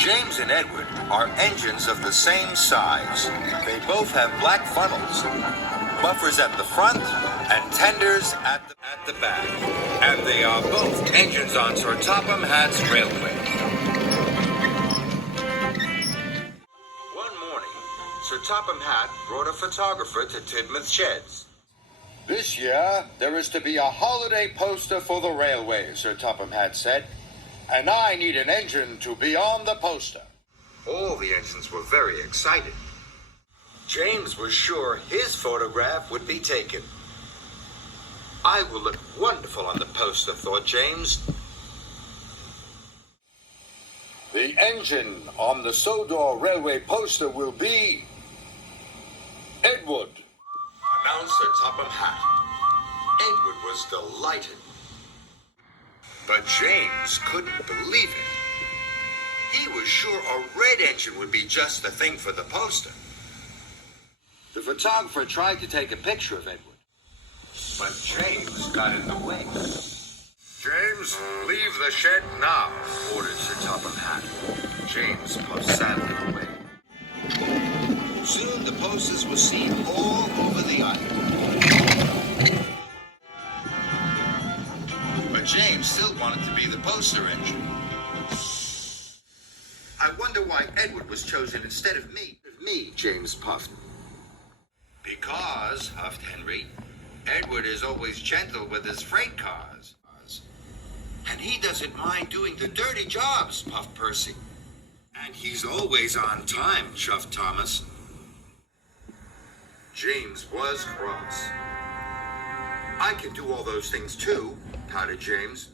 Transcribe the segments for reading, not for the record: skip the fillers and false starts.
James and Edward are engines of the same size. They both have black funnels, buffers at the front, and tenders at the back. And they are both engines on Sir Topham Hatt's railway. One morning, Sir Topham Hatt brought a photographer to Tidmouth Sheds. "This year, there is to be a holiday poster for the railway," Sir Topham Hatt said. "And I need an engine to be on the poster." All the engines were very excited. James was sure his photograph would be taken. "I will look wonderful on the poster," thought James. "The engine on the Sodor Railway poster will be Edward," announced Sir Topham Hatt. Edward was delighted. But James couldn't believe it. He was sure a red engine would be just the thing for the poster. The photographer tried to take a picture of Edward, but James got in the way. "James, leave the shed now," ordered Sir Topham Hatt. James puffed sadly away. Soon the posters were seen all over the island. But James still wanted to be the poster engine. "I wonder why Edward was chosen instead of me." James puffed. "Because," huffed Henry, "Edward is always gentle with his freight cars. And he doesn't mind doing the dirty jobs," puffed Percy. "And he's always on time," chuffed Thomas. James was cross. "I can do all those things too," pouted James.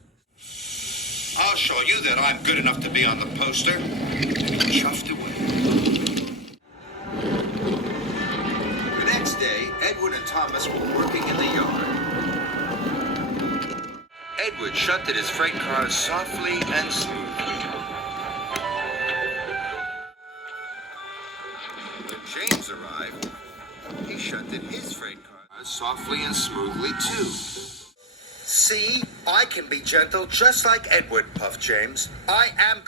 "I'll show you that I'm good enough to be on the poster." And he chuffed away. The next day, Edward and Thomas were working in the yard. Edward shunted his freight cars softly and smoothly. When James arrived, he shunted his freight cars softly and smoothly too. "See, I can be gentle just like Edward," puffed James. I am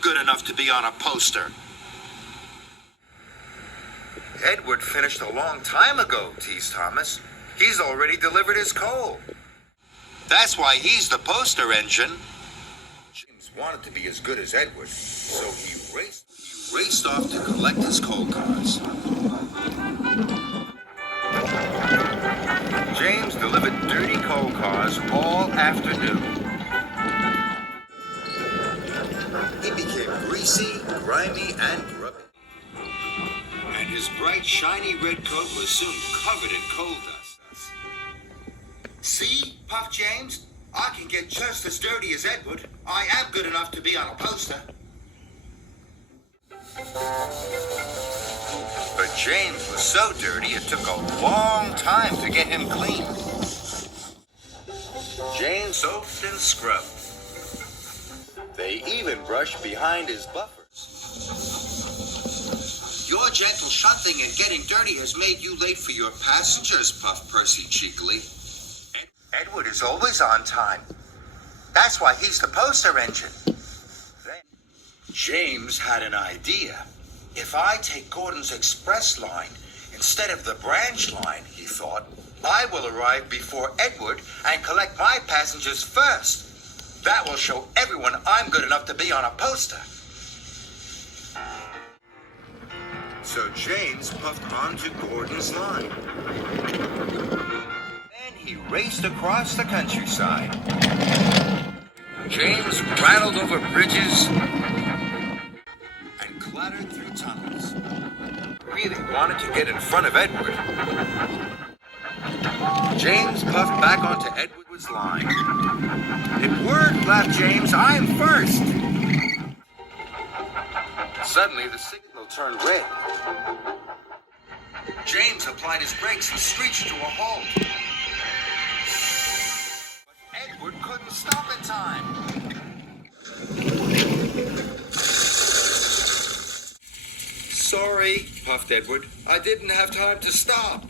good enough to be on a poster." "Edward finished a long time ago," teased Thomas. "He's already delivered his coal. That's why he's the poster engine." James wanted to be as good as Edward, so he raced off to collect his coal cars. James delivered dirty coal cars all afternoon. He became greasy, grimy, and grubby. And his bright, shiny red coat was soon covered in coal dust. "See," puffed James, "I can get just as dirty as Edward. I am good enough to be on a poster." But James was so dirty it took a long time to get him clean. James soaped and scrubbed. They even brushed behind his buffers. "Your gentle shunting and getting dirty has made you late for your passengers," puffed Percy cheekily. "Edward is always on time. That's why he's the poster engine." Then James had an idea. "If I take Gordon's express line instead of the branch line," he thought, "I will arrive before Edward and collect my passengers first. That will show everyone I'm good enough to be on a poster." So James puffed onto Gordon's line. Then he raced across the countryside. James rattled over bridges and clattered through tunnels. Really wanted to get in front of Edward. James puffed back onto Edward's line. "It worked," laughed James. "I'm first." Suddenly, the signal turned red. James applied his brakes and screeched to a halt. But Edward couldn't stop in time. "Sorry," puffed Edward. "I didn't have time to stop."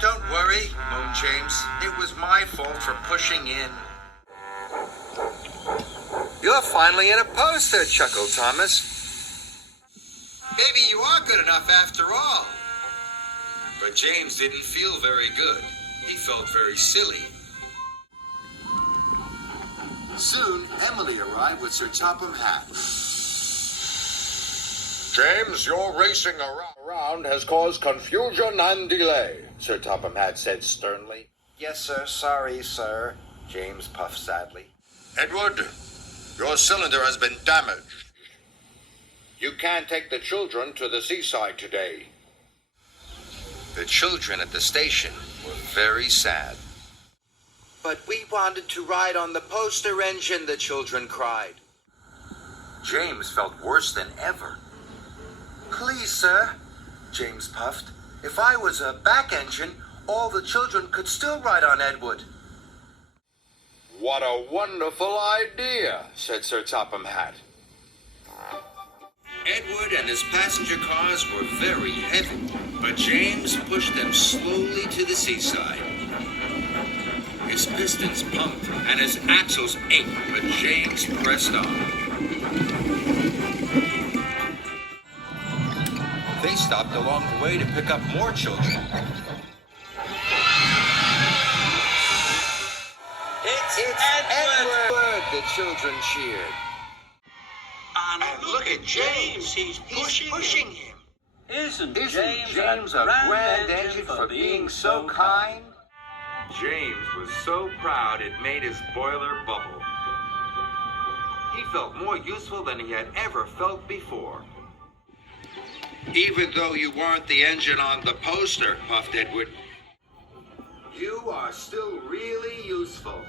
"Don't worry," moaned James. "It was my fault for pushing in." You're finally in a poster, chuckled Thomas. Maybe you are good enough after all. But James didn't feel very good. He felt very silly. Soon, Emily arrived with Sir Topham Hatton. James, your racing around has caused confusion and delay, Sir Topham Hatt said sternly. Yes, sir. Sorry, sir. James puffed sadly. Edward, your cylinder has been damaged. You can't take the children to the seaside today. The children at the station were very sad. But we wanted to ride on the poster engine, the children cried. James felt worse than ever. Please, sir, James puffed. If I was a back engine, all the children could still ride on Edward. What a wonderful idea, said Sir Topham Hatt. Edward and his passenger cars were very heavy, but James pushed them slowly to the seaside. His pistons pumped and his axles ached, but James pressed on. They stopped along the way to pick up more children. It's Edward! The children cheered. And look at James. He's pushing him. Isn't James a grand engine for being so kind? James was so proud it made his boiler bubble. He felt more useful than he had ever felt before. Even though you weren't the engine on the poster, puffed Edward, you are still really useful.